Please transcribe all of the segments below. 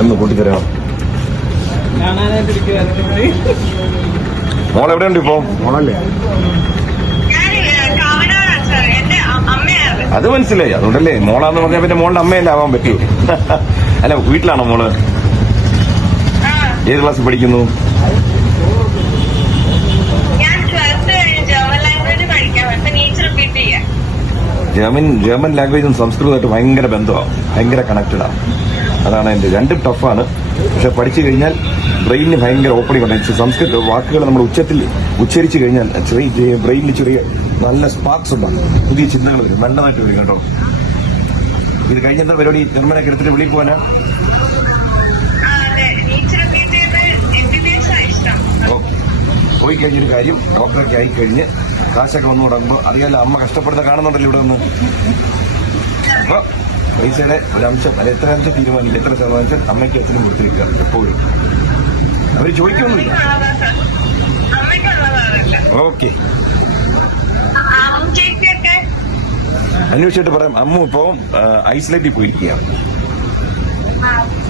എന്ന് കൂട്ടിത്തരാം. മോൾ എവിടെയുണ്ട് ഇപ്പൊ? മോളല്ലേ? അത് മനസ്സിലായി. അതുകൊണ്ടല്ലേ മോളാന്ന് പറഞ്ഞാൽ പിന്നെ മോളുടെ അമ്മയല്ലേ ആവാൻ പറ്റൂ. അല്ല, വീട്ടിലാണോ മോള്? ഏത് ക്ലാസ്സിൽ പഠിക്കുന്നു? ജർമ്മൻ ലാംഗ്വേജും സംസ്കൃതമായിട്ട് ഭയങ്കര ബന്ധമാണ്, ഭയങ്കര കണക്റ്റഡാണ്. അതാണ് എന്റെ. രണ്ടും ടഫാണ്, പക്ഷെ പഠിച്ചു കഴിഞ്ഞാൽ ബ്രെയിനിന് ഭയങ്കര ഓപ്പണിംഗ് ഉണ്ട്. സംസ്കൃത വാക്കുകൾ നമ്മൾ ഉച്ചരിച്ചു കഴിഞ്ഞാൽ ബ്രെയിനിൽ ചെറിയ നല്ല സ്പാർക്സ് ഉണ്ടാകും, പുതിയ ചിന്തകൾ വരും, നല്ലതായിട്ട് വരും കേട്ടോ. ഇത് കഴിഞ്ഞെന്താ പരിപാടി? ജർമ്മനൊക്കെ എടുത്തിട്ട് വെളിയിൽ പോകാനാ? പോയി കഴിഞ്ഞൊരു കാര്യം, ഡോക്ടറൊക്കെ ആയിക്കഴിഞ്ഞ് കാശൊക്കെ വന്നു തുടങ്ങുമ്പോൾ അറിയാലോ, അമ്മ കഷ്ടപ്പെടുന്ന കാണുന്നുണ്ടല്ലോ ഇവിടെ നിന്ന്. അപ്പൊ പൈസയുടെ ഒരംശം, അത് എത്ര അംശം തീരുമാനിക്കും, എത്ര ശതമാനം അമ്മയ്ക്ക് അച്ഛനും കൊടുത്തിരിക്കുക എപ്പോഴും. അവര് ചോദിക്കൊന്നുമില്ല. ഓക്കെ, അന്വേഷിച്ചിട്ട് പറയാം. അമ്മ ഇപ്പൊ ഐസ്ലൻഡിൽ പോയിരിക്കുകയാണ്.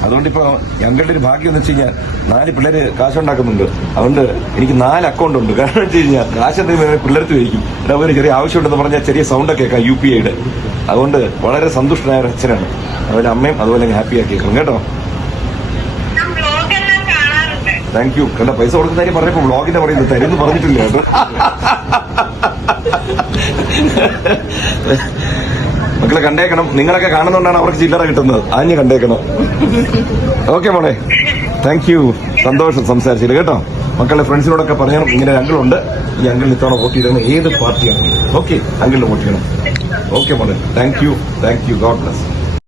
അതുകൊണ്ടിപ്പോ ഞങ്ങളുടെ ഒരു ഭാഗ്യം എന്ന് വെച്ച് കഴിഞ്ഞാൽ 4 പിള്ളേര് കാശുണ്ടാക്കുന്നുണ്ട്. അതുകൊണ്ട് എനിക്ക് 4 അക്കൗണ്ട് ഉണ്ട്. കാരണം വെച്ച് കഴിഞ്ഞാൽ കാശ് എന്തെങ്കിലും പിള്ളേർക്ക് ചോദിക്കും, ഒരു ചെറിയ ആവശ്യമുണ്ടെന്ന് പറഞ്ഞാൽ ചെറിയ സൗണ്ടൊക്കെ കേൾക്കാം UPIയുടെ. അതുകൊണ്ട് വളരെ സന്തുഷ്ടനായ ഒരു അച്ഛനാണ്. അതുപോലെ അമ്മയും അതുപോലെ ഹാപ്പി ആക്കിയേക്കണം കേട്ടോ. Thank you. കണ്ട, പൈസ കൊടുക്കുന്ന കാര്യം പറഞ്ഞപ്പോ വ്ളോഗിന്റെ പറയുന്നത് തരുമെന്ന് പറഞ്ഞിട്ടില്ല കേട്ടോ. മക്കളെ കണ്ടേക്കണം. നിങ്ങളൊക്കെ കാണുന്നതുകൊണ്ടാണ് അവർക്ക് ചില്ലറ കിട്ടുന്നത്. ആഞ്ഞ് കണ്ടേക്കണം. ഓക്കെ മോളെ, താങ്ക് യു. സന്തോഷം സംസാരിച്ചില്ല കേട്ടോ. മക്കളുടെ ഫ്രണ്ട്സിനോടൊക്കെ പറയണം, ഇങ്ങനെ ഒരു അങ്കിളുണ്ട്, ഈ അങ്കിളിന് ഇത്തവണ വോട്ട് ചെയ്യണം. ഏത് പാർട്ടിയാണ്? ഓക്കെ, അങ്കിളിന് വോട്ട് ചെയ്യണം. ഓക്കെ മോളെ, താങ്ക് യു. God bless.